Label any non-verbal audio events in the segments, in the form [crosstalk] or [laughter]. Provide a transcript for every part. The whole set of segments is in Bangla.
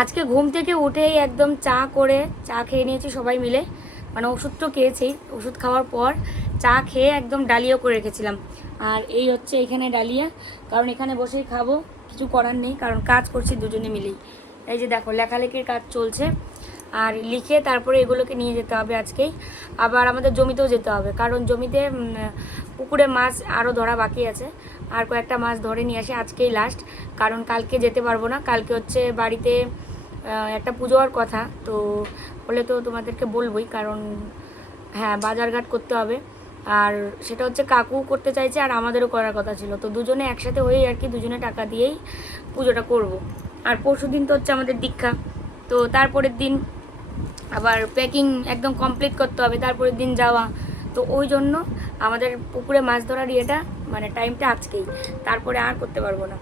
আজকে ঘুম থেকে উঠেই একদম চা করে চা খেয়ে নিয়েছি সবাই মিলে। মানে ওষুধ তো খেয়েছি, ওষুধ খাওয়ার পর চা খেয়ে একদম ডালিয়াও করে রেখেছিলাম। আর এই হচ্ছে এখানে ডালিয়া, কারণ এখানে বসেই খাব, কিছু করার নেই, কারণ কাজ করছি দুজনে মিলেই। এই যে দেখো, লেখালেখির কাজ চলছে, আর লিখে তারপরে এগুলোকে নিয়ে যেতে হবে আজকেই। আবার আমাদের জমিতেও যেতে হবে, কারণ জমিতে পুকুরে মাছ আরও ধরা বাকি আছে। আর কয়েকটা মাছ ধরে নিয়ে আসে আজকেই লাস্ট কারণ কালকে যেতে পারব না, কালকে হচ্ছে বাড়িতে একটা পুজো হওয়ার কথা, তো বলে তো তোমাদেরকে বলবোই, কারণ হ্যাঁ বাজারঘাট করতে হবে। আর সেটা হচ্ছে কাকু করতে চাইছে আর আমাদেরও করার কথা ছিল। তো দুজনে একসাথে হয়েই আর কি দুজনে টাকা দিয়েই পুজোটা করব। আর পরশু দিন তো হচ্ছে আমাদের দীক্ষা, তো তারপরের দিন আবার প্যাকিং একদম কমপ্লিট করতে হবে, তারপরের দিন যাওয়া। তো ওই জন্য আমাদের পুকুরে মাছ ধরার ইয়েটা মানে টাইমটা আজকেই। তারপরে আর করতে পারব না।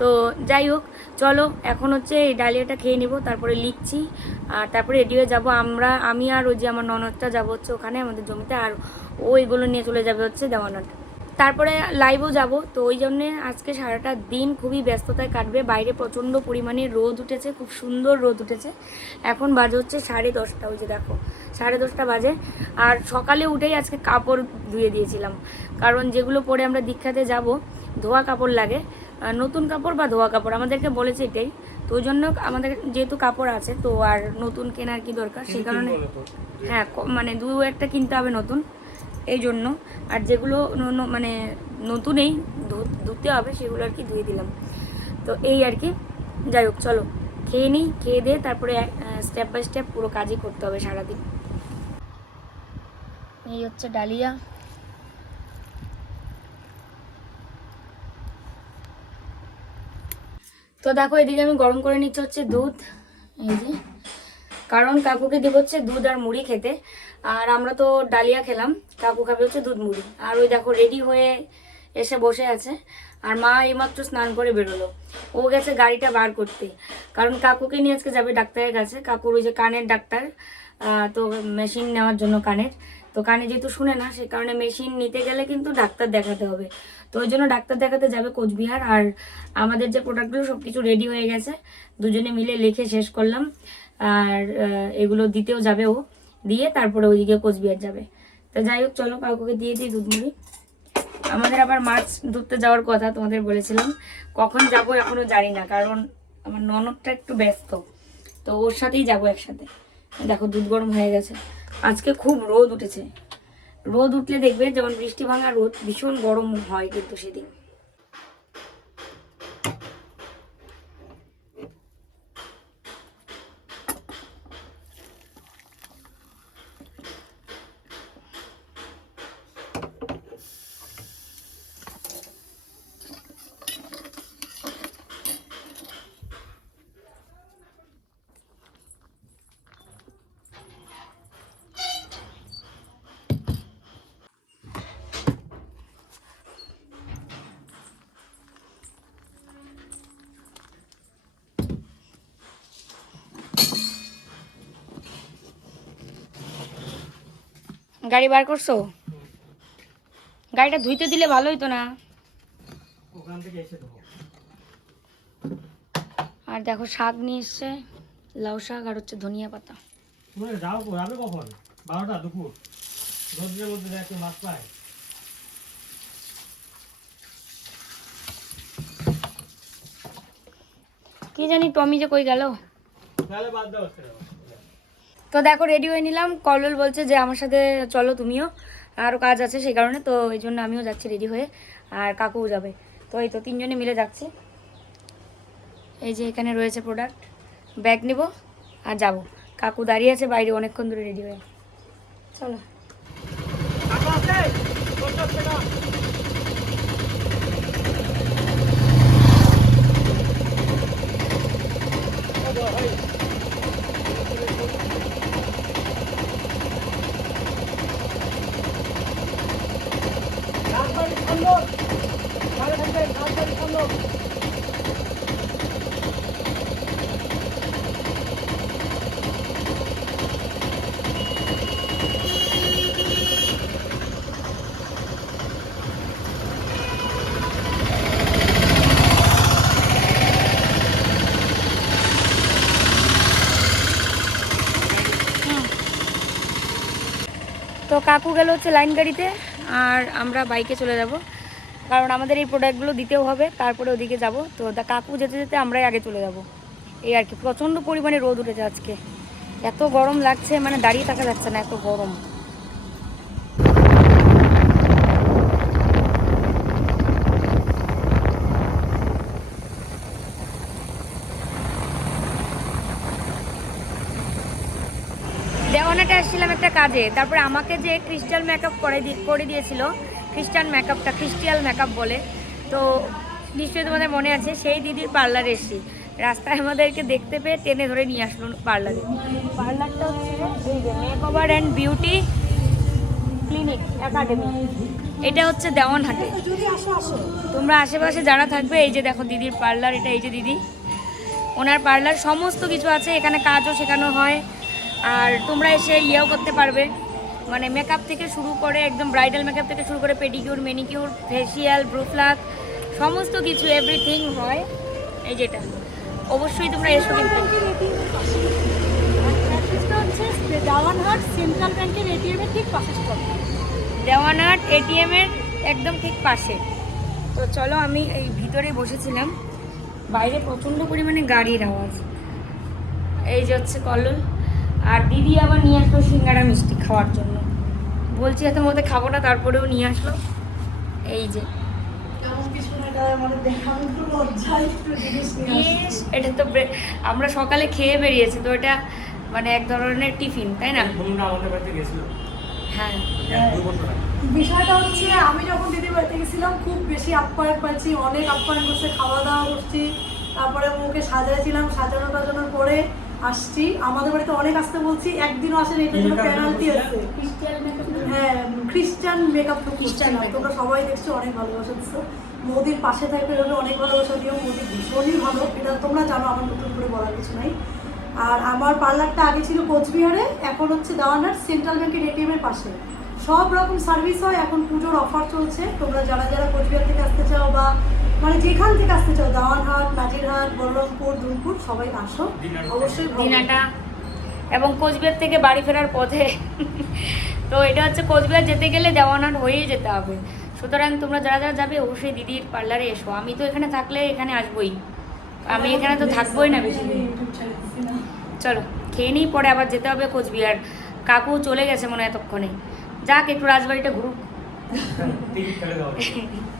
তো যাই হোক চলো, এখন হচ্ছে এই ডালিয়াটা খেয়ে নিব, তারপরে লিখছি, আর তারপরে রেডি হয়ে যাব আমরা, আমি আর ওই যে আমার ননদটা যাব হচ্ছে ওখানে আমাদের জমিতে, আর ও এগুলো নিয়ে চলে যাবে হচ্ছে দেওয়ানাট তারপরে লাইভও যাব, তো ওই জন্যে আজকে সারাটা দিন খুবই ব্যস্ততায় কাটবে, বাইরে প্রচণ্ড পরিমাণে রোদ উঠেছে, খুব সুন্দর রোদ উঠেছে। এখন বাজে হচ্ছে সাড়ে দশটা, ওই যে দেখো, সাড়ে দশটা বাজে, আর সকালে উঠেই আজকে কাপড় ধুয়ে দিয়েছিলাম, কারণ যেগুলো পরে আমরা দীক্ষাতে যাব, ধোয়া কাপড় লাগে নতুন কাপড় বা ধোয়া কাপড় আমাদেরকে বলেছে এটাই। তো ওই জন্য আমাদের যেহেতু কাপড় আছে তো আর নতুন কেনার কি দরকার? সেই কারণে হ্যাঁ মানে দু একটা কিনতে হবে নতুন এই জন্য। আর যেগুলো মানে নতুনেই ধুতে হবে সেগুলো আর কি ধুয়ে দিলাম। তো এই আর কি। যাই হোক চলো খেয়ে নিই খেয়ে দিয়ে তারপরে স্টেপ বাই স্টেপ পুরো কাজই করতে হবে সারাদিন। এই হচ্ছে ডালিয়া। তো দেখো, এদিকে আমি গরম করে নিচ্ছি হচ্ছে দুধ। এই যে। কারণ কাকুকে দিব হচ্ছে দুধ আর মুড়ি খেতে। আর আমরা তো ডালিয়া খেলাম, কাকু খাবে হচ্ছে দুধ মুড়ি। আর ওই দেখো রেডি হয়ে এসে বসে আছে। আর মা এইমাত্র স্নান করে বেরোলো। ও গেছে গাড়িটা বার করতে। কারণ কাকুকে নিয়ে আজকে যাবে ডাক্তারের কাছে। কাকুর ওই যে কানের ডাক্তার তো মেশিন নেওয়ার জন্য কানের। তো কানে যেহেতু শুনে না, সে কারণে মেশিন নিতে গেলে কিন্তু ডাক্তার দেখাতে হবে। তো ওই জন্য ডাক্তার দেখাতে যাবে কোচবিহার। আর আমাদের যে প্রোডাক্টগুলো সব কিছু রেডি হয়ে গেছে, দুজনে মিলে লিখে শেষ করলাম। আর এগুলো দিতেও যাবে ও। দিয়ে তারপরে ওইদিকে কোচবিহার যাবে। তো যাই হোক, চলো কাকুকে দিয়ে দিই দুধ দুধমুড়ি আমাদের আবার মাছ ধরতে যাওয়ার কথা তোমাদের বলেছিলাম। কখন যাব এখনও জানি না, কারণ আমার ননদটা একটু ব্যস্ত। তো ওর সাথেই যাব একসাথে। দেখো দুধ গরম হয়ে গেছে। আজকে খুব রোদ উঠেছে। রোদ উঠলে দেখবে যেমন বৃষ্টি ভাঙা রোদ ভীষণ গরম হয় কিন্তু সেদিন। গাড়ি বার করছ? গাড়িটা ধুইতে দিলে ভালো হতো না। আর দেখো শাক নিয়ে এসছে লাউ শাক আর হচ্ছে ধনিয়া পাতা। যাও যাবে কখন? বারোটা দুপুর। রোদ্রের মধ্যে দেখো মাছ পায়। কি জানি টমি যে কই গেল। তাহলে বাদ দাও। তো দেখো রেডি হয়ে নিলাম। কলল বলছে যে, আমার সাথে চলো তুমিও। আরও কাজ আছে সেই কারণে, তো এই জন্য আমিও যাচ্ছি রেডি হয়ে। আর কাকুও যাবে। তো এই তো তিনজনে মিলে যাচ্ছি। এই যে এখানে রয়েছে প্রোডাক্ট ব্যাগ নিব আর যাব। কাকু দাঁড়িয়ে আছে বাইরে, অনেকক্ষণ ধরে রেডি হয়ে। চলো টাকা আছে? পঞ্চাশ টাকা। ও বাবা, ভাই। রাজবাড়ির সামনে, সাড়ে থাকবেন, রাজবাড়ির সামনে। কাকু গেল হচ্ছে লাইন গাড়িতে। আর আমরা বাইকে চলে যাব। কারণ আমাদের এই প্রোডাক্টগুলো দিতেও হবে, তারপরে ওদিকে যাব। তো কাকু যেতে যেতে আমরাই আগে চলে যাব। এই আর কি, প্রচণ্ড পরিমাণে রোদ উঠেছে আজকে। এত গরম লাগছে মানে দাঁড়িয়ে থাকা যাচ্ছে না, এত গরম। কাজে। তারপরে আমাকে যে ক্রিস্টাল মেকআপ করে করে দিয়েছিল, খ্রিস্টান মেকআপটা ক্রিস্টিয়াল মেকআপ বলে, তো নিশ্চয়ই তোমাদের মনে আছে, সেই দিদির পার্লারে এসেছি। রাস্তায় আমাদেরকে দেখতে পেয়ে টেনে ধরে নিয়ে আসলো পার্লারে পার্লারটা হচ্ছে এই যে makeover and beauty clinic academy এটা হচ্ছে দেওয়ানহাটে। তোমরা আশেপাশে যারা থাকবে, এই যে দেখো দিদির পার্লার এটা এই যে দিদি। ওনার পার্লার সমস্ত কিছু আছে, এখানে কাজও শেখানো হয়। আর তোমরা এসে ইয়েও করতে পারবে। মানে মেকআপ থেকে শুরু করে একদম ব্রাইডাল মেকআপ থেকে শুরু করে পেডিকিউর মেনিকিউর ফেসিয়াল ব্রুফ্লাক সমস্ত কিছু এভরিথিং হয়। এই যেটা। অবশ্যই তোমরা এসো কিন্তু। দেওয়ানহাট সেন্ট্রাল ব্যাংকের এটিএম এর ঠিক পাশে দেওয়ানহাট এটিএম এর একদম ঠিক পাশে। তো চলো আমি এই ভিতরে বসেছিলাম। বাইরে প্রচণ্ড পরিমাণে গাড়ির আওয়াজ। এই যে হচ্ছে কল্লোল। আর দিদি আবার নিয়ে আসলো সিঙ্গারা মিষ্টি খাওয়ার জন্য। বলছি এত মধ্যে খাব না তারপরেও নিয়ে আসলো। এই যে। কেমন এটা তো আমরা সকালে খেয়ে বেরিয়েছি তো এটা মানে এক ধরনের টিফিন তাই না? হ্যাঁ। বিষয়টা হচ্ছে আমি যখন দিদি বাড়িতে গেছিলাম খুব বেশি আপ্যায়ন পাচ্ছি অনেক আপ্যায়ন করছে খাওয়া দাওয়া করছি। তারপরে মুখে সাজাইছিলাম সাজানো টাজানোর পরে আসছি। আমাদের বাড়িতে অনেক আসতে বলছি একদিনও আসেন এটার জন্য পেনাল্টি আছে। হ্যাঁ খ্রিস্টান মেকআপ তো খ্রিস্টান তোমরা সবাই দেখছ অনেক ভালোবাসা দিচ্ছো মোদির পাশে থাকবে এভাবে অনেক ভালোবাসা দিও মোদি ভীষণই ভালো। এটা তোমরা জানো আমার নতুন করে বলার কিছু নাই। আর আমার পার্লারটা আগে ছিল কোচবিহারে এখন হচ্ছে দেওয়ানহাট সেন্ট্রাল ব্যাংকের এটিএম এর পাশে। সব রকম সার্ভিস হয় এখন পুজোর অফার চলছে। তোমরা যারা যারা কোচবিহার থেকে আসতে চাও বা মানে যেখান থেকে আসতে চাও দাওয়ানহাট নাজিরহাট বলরামপুর দুলপুর সবাই আসো। অবশ্যই। দিনাটা এবং কোচবিহার থেকে বাড়ি ফেরার পথে। তো এটা হচ্ছে কোচবিহার যেতে গেলে দেওয়ানহাট হয়েই যেতে হবে। সুতরাং তোমরা যারা যারা যাবে অবশ্যই দিদির পার্লারে এসো। আমি তো এখানে থাকলে এখানে আসবোই। আমি এখানে তো থাকবোই না বেশি। চলো খেয়ে নিই পরে আবার যেতে হবে কোচবিহার। কাকু চলে গেছে মনে হয় এতক্ষণে। যাক একটু রাজবাড়িটা ঘুরুক। [laughs]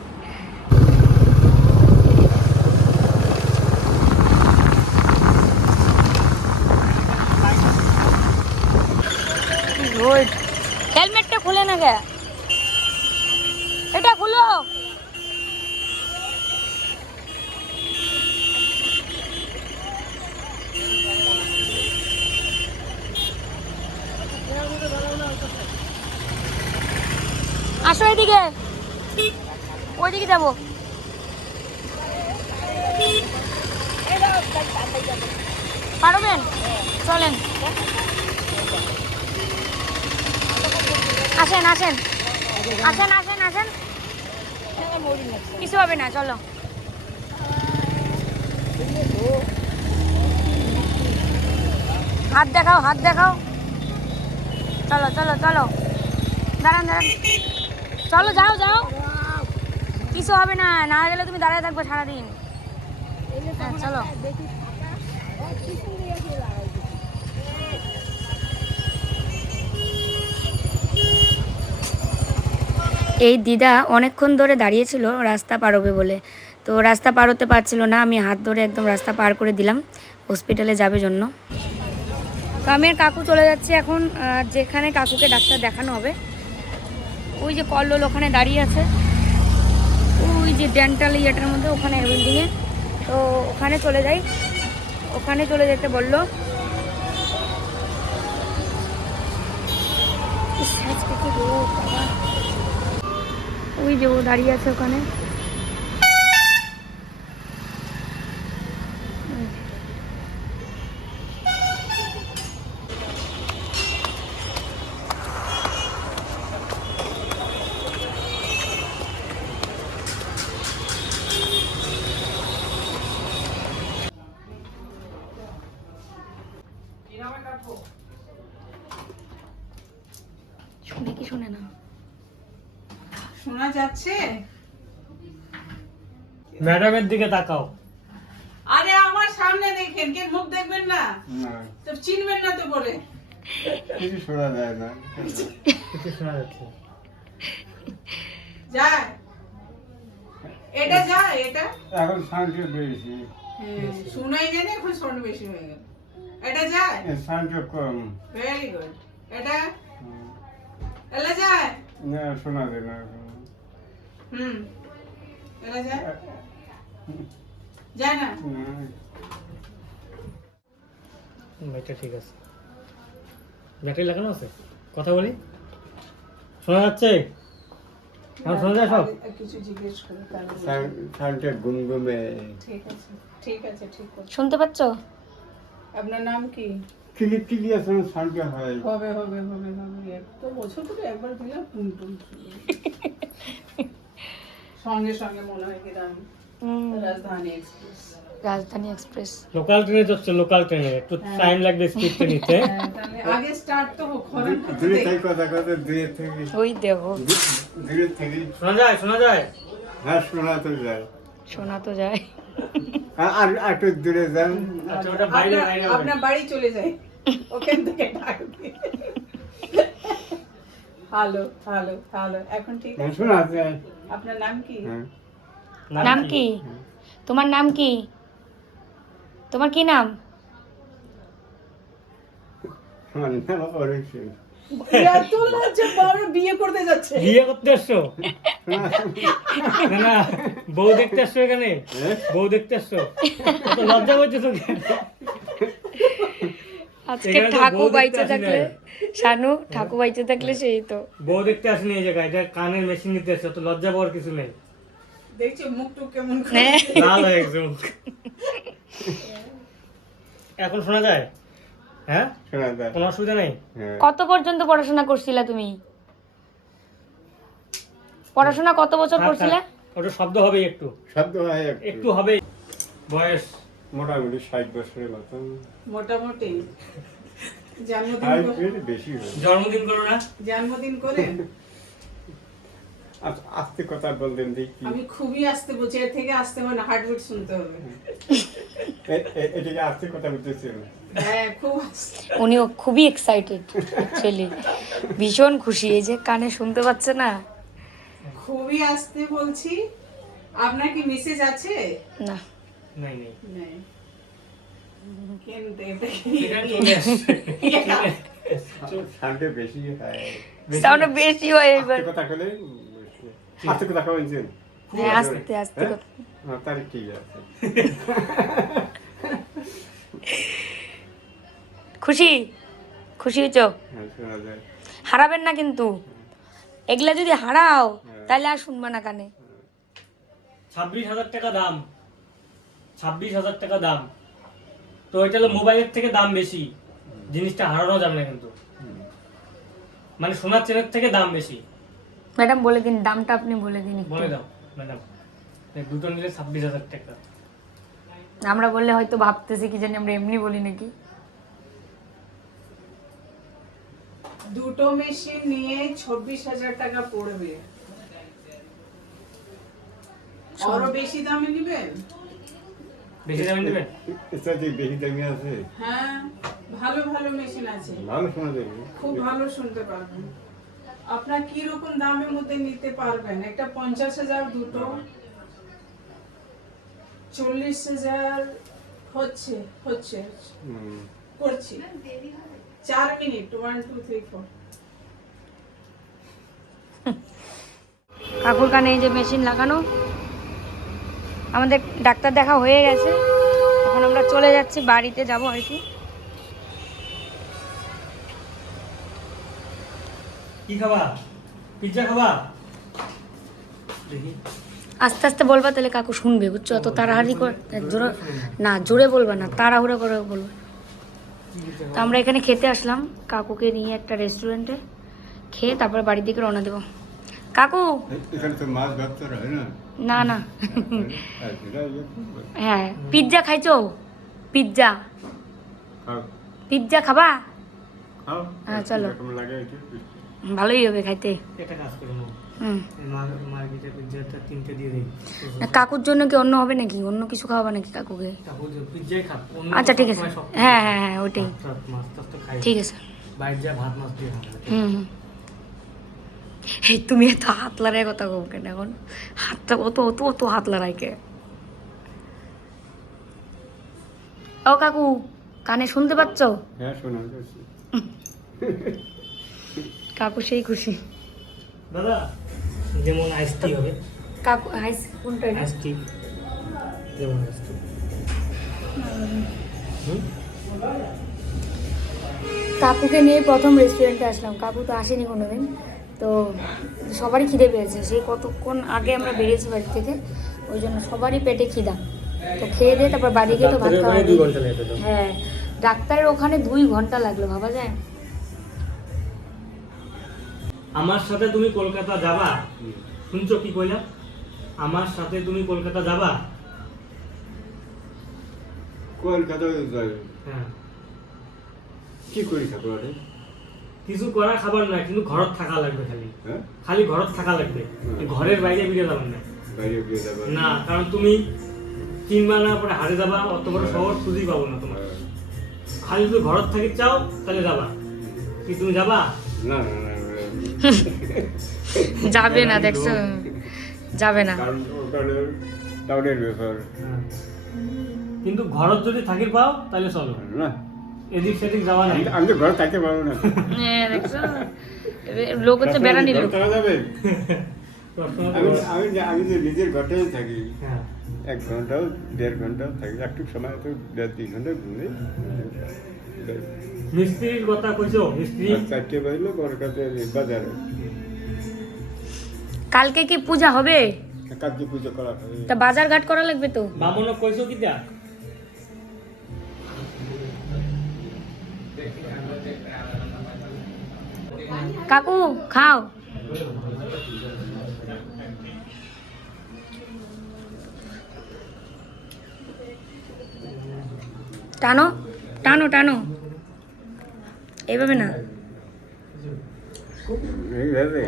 রোড হেলমেটটা খুলে না গে। এটা খুলো। আসো এদিকে। ওইদিকে যাব। পারবেন চলেন। আসেন আসেন। আসেন আসেন আসেন। কিছু হবে না চলো। হাত দেখাও হাত দেখাও। চলো চলো চলো। দাঁড়ান দাঁড়ান। চলো যাও যাও। কিছু হবে না না গেলে তুমি দাঁড়ায় থাকবে সারাদিন। হ্যাঁ, চলো। এই দিদা অনেকক্ষণ ধরে দাঁড়িয়েছিল রাস্তা পারবে বলে। তো রাস্তা পার হতে পারছিল না, আমি হাত ধরে একদম রাস্তা পার করে দিলাম হসপিটালে যাবে জন্য। তো আমি কাকু চলে যাচ্ছি এখন যেখানে কাকুকে ডাক্তার দেখানো হবে। ওই যে কল্লোল ওখানে দাঁড়িয়ে আছে। ওই যে ডেন্টাল ইয়েটার মধ্যে ওখানে বিল্ডিংয়ে তো ওখানে চলে যাই। ওখানে চলে যেতে বলল আজকে কি। ওই যে দাঁড়িয়ে আছে ওখানে। ম্যাডামের দিকে তাকাও। আরে আমার সামনে দেখেন কে মুখ দেখবেন না? না। তো চিনবেন না তো পরে কিছু শোনা যায় না। কিছু শোনা যাচ্ছে। যায়। এটা যায় এটা? এখন শান্তি বেশি হ্যাঁ, শোনাই যায় না এখন সাউন্ড বেশি হয়ে গেল। এটা যায়? শান্তি কম। ভেরি গুড এটা? হুম। এটা যায়। না শোনা যায় না। হুম। এটা যায়? যায় না? না, এটা ঠিক আছে। ব্যাটারি লাগানো আছে? কথা বলি? শোনা যাচ্ছে? আমার শোনা যায় সব? কিছু জিজ্ঞেস করে তারপর গুনগুমে ঠিক আছে ঠিক আছে ঠিক আছে। শুনতে পাচ্ছ? আপনার নাম কি? ক্লিক হয়। হবে হবে হবে হবে এক তো বছর ধরে একবার দিলাম টুন টুন সঙ্গে সঙ্গে মনে হয় কি রাজধানী এক্সপ্রেস। রাজধানী এক্সপ্রেস। লোকাল ট্রেনে যাচ্ছে লোকাল ট্রেনে। একটু টাইম লাগবে স্পিডটা নিতে। হ্যাঁ, আগে স্টার্ট তো হোক খরচ দূরে থেকে কথা কথা দূরে থেকে ওই দেখো। দূরে থেকে শোনা যায় শোনা যায়? হ্যাঁ শোনা তো যায়। শোনা তো যায়। আর আর একটু দূরে যান। আচ্ছা ওটা বাইরে আপনার- বাইরে আপনার বাড়ি চলে যায়। ওখান থেকে দিয়ে হ্যালো হ্যালো হ্যালো এখন ঠিক হ্যাঁ, আছে? শোনা যায়। আপনার নাম কি? হ্যাঁ। নাম কি? তোমার নাম কি? তোমার কি নাম? বিয়ে করতে যাচ্ছে। বিয়ে করতে আসছো? না বউ দেখতে আসছো এখানে? হ্যাঁ? বউ দেখতে আসছো? লজ্জা করছ আজকে ঠাকু বাইচে থাকলে শানু ঠাকু বাইচে থাকলে সেই তো। বউ দেখতে আসেনি এই জায়গায় এটা কানের মেশিন নিতে আসছো তো লজ্জা পাওয়ার কিছু নেই। দেখছ মুখ টুক কেমন হ্যাঁ। লাল হয়ে একদম। এখন শোনা যায়? হ্যাঁ? শোনা যায়। কোনো অসুবিধা নেই? হ্যাঁ। কত পর্যন্ত পড়াশোনা করছিলা তুমি? পড়াশোনা কত বছর। করছিলে? ওটা শব্দ হবেই একটু। শব্দ হয় একটু। একটু হবেই। বয়স মোটামুটি ষাট বছরের মতো মোটামুটি। জন্মদিন ষাট কর- মিনিট বেশি জন্মদিন করো না। জন্মদিন করেন আচ্ছা, আস্তে কথা বলতেন দেখি। আমি খুবই আসতে বলছি এর থেকে আসতে হয় না হার্টবিট শুনতে হবে। এ- এ- এটাকে আস্তে কথা বলতেছেন। হ্যাঁ খুব উনিও খুবই এক্সাইটেড অ্যাকচুয়ালি ভীষণ খুশি এই যে কানে শুনতে পাচ্ছে না? খুবই আসতে বলছি। আপনার কি মেসেজ আছে? না। কি এখানে চলে আসছে শান্তি বেশি হয় সাউন্ড বেশি হয় এবার কথা আস্তে কথা হ্যাঁ আস্তে আস্তে? কথা। তাহলে ঠিক আছে খুশি খুশি যায় হারাবেন না কিন্তু এগুলা যদি হারাও তাহলে আর শুনবে না কানে ছাব্বিশ হাজার টাকা দাম ছাব্বিশ হাজার টাকা দাম। তো এটা হলো মোবাইলের থেকে দাম বেশি। জিনিসটা হারানো যাবে না কিন্তু। মানে সোনার চেনের থেকে দাম বেশি। ম্যাডাম বলে দিন দামটা আপনি বলে দিন একটু। বলে দাও ম্যাডাম। দুটো নিলে ছাব্বিশ হাজার টাকা। আমরা বললে হয়তো ভাবতেছি কি জানি আমরা এমনি বলি নাকি। দুটো মেশিন নিয়ে চব্বিশ হাজার টাকা পড়বে। আরও বেশি দামে নেবেন? বেশি দামে নেবেন এটা যে বেশি দামি আছে। হ্যাঁ ভালো ভালো মেশিন আছে। ভালো শোনা যাবে খুব ভালো শুনতে পারবেন। আপনার কি রকম দামের মধ্যে নিতে পারবেন? একটা পঞ্চাশ হাজার দুটো চল্লিশ হাজার হচ্ছে হচ্ছে করছি। চার minute one two three four কাকুর কানে এই যে মেশিন লাগানো আমাদের ডাক্তার দেখা হয়ে গেছে। এখন আমরা চলে যাচ্ছি বাড়িতে যাব আর কি। কি খাবা? পিৎজা খাবা? দেখি। আস্তে আস্তে বলবা তাহলে কাকু শুনবে বুঝছ? অত তাড়াহাড়ি করে জোরে না জোরে বলবা না তাড়াহুড়ো করে বলবে। তো আমরা এখানে খেতে আসলাম কাকুকে নিয়ে একটা রেস্টুরেন্টে খেয়ে তারপরে বাড়ির দিকে রওনা দেবো। কাকু! এখানে তো মাছ হয় না। না না। হ্যাঁ পিৎজা খাইছো? পিৎজা। পিৎজা খাবা? হ্যাঁ, চলো। ভালোই হবে খাইতে। কাকুর জন্য কি অন্য হবে নাকি? অন্য কিছু খাওয়াবা নাকি কাকুকে? আচ্ছা ঠিক আছে। হ্যাঁ হ্যাঁ হ্যাঁ ওইটাই। ঠিক আছে। হুম হুম। এই তুমি এত হাত লড়াই কথা কব কেন এখন? হাতটা অত অত অত হাত লড়াই কে? ও কাকু কানে শুনতে পাচ্ছ? হ্যাঁ শোনা যাচ্ছে। কাকু সেই খুশি। দাদা যেমন আইস টি হবে। কাকু আইস কোনটা আইস টি যেমন আইস টি কাকুকে নিয়ে প্রথম রেস্টুরেন্টে আসলাম। কাকু তো আসেনি কোনোদিন। তো সবারই খিদে পেয়েছে। সেই কতক্ষণ আগে আমরা বেরিয়েছি বাড়ি থেকে ওই জন্য সবারই পেটে খিদা। তো খেয়ে দিয়ে তারপর বাড়ি গিয়ে তো ভাত খাওয়া হ্যাঁ ডাক্তারের ওখানে দুই ঘণ্টা লাগল ভাবা যায়? আমার সাথে তুমি কলকাতা যাবা? শুনছো কি কইলা আমার সাথে তুমি কলকাতা যাবা? কলকাতায় যাবে। হ্যাঁ। কি করি আরে কিছু করা খাবার না কিন্তু ঘরত থাকা লাগবে খালি। হ্যাঁ? খালি ঘরত থাকা লাগবে। ঘরের বাইরে বেরিয়ে যাবেন না। বাইরে গিয়ে যাব না। কারণ তুমি কিনবা না পরে হারে যাবা অত বড় শহর খুঁজেই পাবো না তোমার। খালি যদি ঘরত থাকি চাও তাহলে যাবা। কি তুমি যাবা? না না না না। যাবে না দেখছ? যাবে না। হ্যাঁ। কিন্তু ঘরত যদি থাকির পাও তাহলে চলো। না। এদিক সেদিক যাওয়া নাই। আমি- তো ঘরে থাকতে পারব না। হ্যাঁ, দেখছ? লোক হচ্ছে বেড়ানি লোক। ঘর যাবে? আমি আমি আমি যে নিজের ঘরটাই থাকি হ্যাঁ। এক ঘন্টাও দেড় ঘন্টাও থাকি। একটু সময় তো দেড় তিন ঘণ্টা ঘুরে মিস্ত্রির কথা কইছো? মিস্ত্রি? চারটে বাজলো কলকাতা বাজারে। কালকে কি পূজা হবে? কার্য পুজো করা হয় তা বাজার ঘাট করা লাগবে তো। বামন কইছো কি দা কাকু খাও। টানো টানো টানো। এইভাবে না?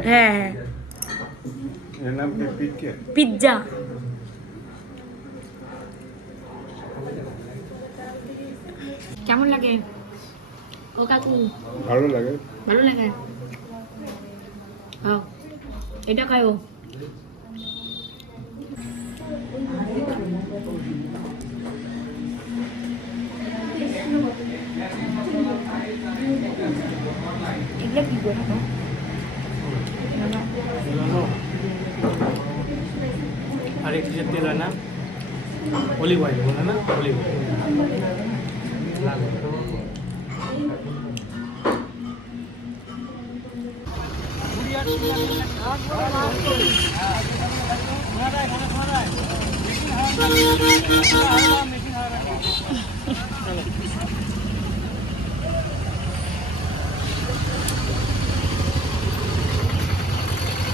হ্যাঁ হ্যাঁ। পিৎজা। কেমন লাগে? ও কাকু। ভালো লাগে। ভালো লাগে? খাও এটা খাও এগুলো কি করে খাও আর একটু যে তেল হয় না? অলিভ অয়েল বলে না? Olive oil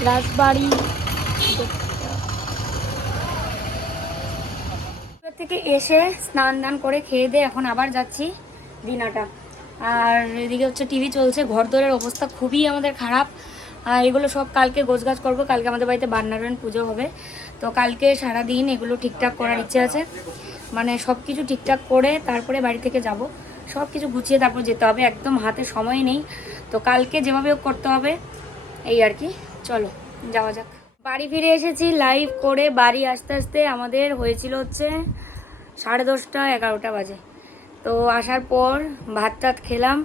Rajbari. থেকে এসে স্নান দান করে খেয়ে দিয়ে এখন আবার যাচ্ছি দিনাটা। আর এদিকে হচ্ছে টিভি চলছে ঘর দরের অবস্থা খুবই আমাদের খারাপ। আর এগুলো সব কালকে গোছগাছ করব। কালকে আমাদের বাড়িতে বান্নারায়ণ পুজো হবে। তো কালকে সারা দিন এগুলো ঠিকঠাক করার ইচ্ছে আছে। মানে সব কিছু ঠিকঠাক করে তারপরে বাড়ি থেকে যাব। সব কিছু গুছিয়ে তারপর যেতে হবে। একদম হাতে সময় নেই। তো কালকে যেভাবে করতে হবে। এই আর কি। চলো, যাওয়া যাক। বাড়ি ফিরে এসেছি লাইভ করে। বাড়ি আস্তে আস্তে আমাদের হয়েছিল হচ্ছে সাড়ে দশটা, এগারোটা বাজে। তো আসার পর ভাত টাত খেলাম।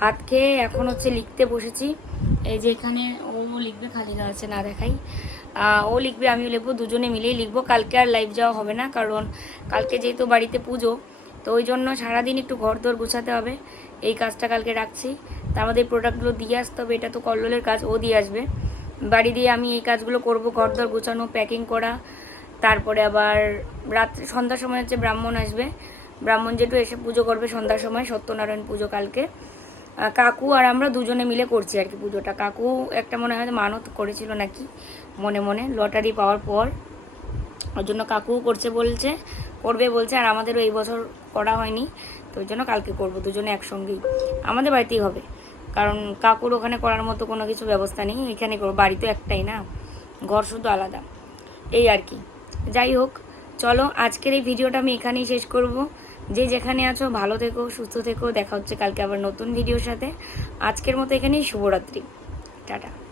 ভাত খেয়ে এখন হচ্ছে লিখতে বসেছি। এই যে এখানে ও লিখবে, খালি আছে, না দেখাই। ও লিখবে, আমিও লিখব, দুজনে মিলেই লিখব। কালকে আর লাইভ যাওয়া হবে না, কারণ কালকে যেহেতু বাড়িতে পুজো, তো ওই জন্য সারাদিন একটু ঘর দর গোছাতে হবে। এই কাজটা কালকে রাখছি। তার মধ্যে এই প্রোডাক্টগুলো দিয়ে আসতে হবে, এটা তো কল্লোলের কাজ, ও দিয়ে আসবে। বাড়ি দিয়ে আমি এই কাজগুলো করব ঘর দর গোছানো প্যাকিং করা। তারপরে আবার রাত্রে সন্ধ্যার সময় হচ্ছে ব্রাহ্মণ আসবে। ব্রাহ্মণ যেটু এসে পুজো করবে সন্ধ্যার সময়, সত্যনারায়ণ পুজো কালকে। কাকু আর আমরা দুজনে মিলে করছি আর কি পুজোটা। কাকু একটা মনে হয় মানত করেছিল নাকি? মনে মনে, লটারি পাওয়ার পর। ওর জন্য কাকুও করছে বলছে, করবে বলছে, আর আমাদেরও এই বছর করা হয়নি। তো ওই জন্য কালকে করব, দুজনে একসঙ্গেই। আমাদের বাড়িতেই হবে। কারণ কাকুর ওখানে করার মতো কোনো কিছু ব্যবস্থা নেই। এখানে করব বাড়ি তো একটাই না। ঘর শুধু আলাদা। এই আর কি। যাই হোক, চলো আজকের এই ভিডিওটা আমি এখানেই শেষ করব। যে যেখানে আছো, ভালো থেকো, সুস্থ থেকো। দেখা হচ্ছে কালকে আবার নতুন ভিডিওর সাথে। আজকের মতো এখানেই শুভরাত্রি। টাটা।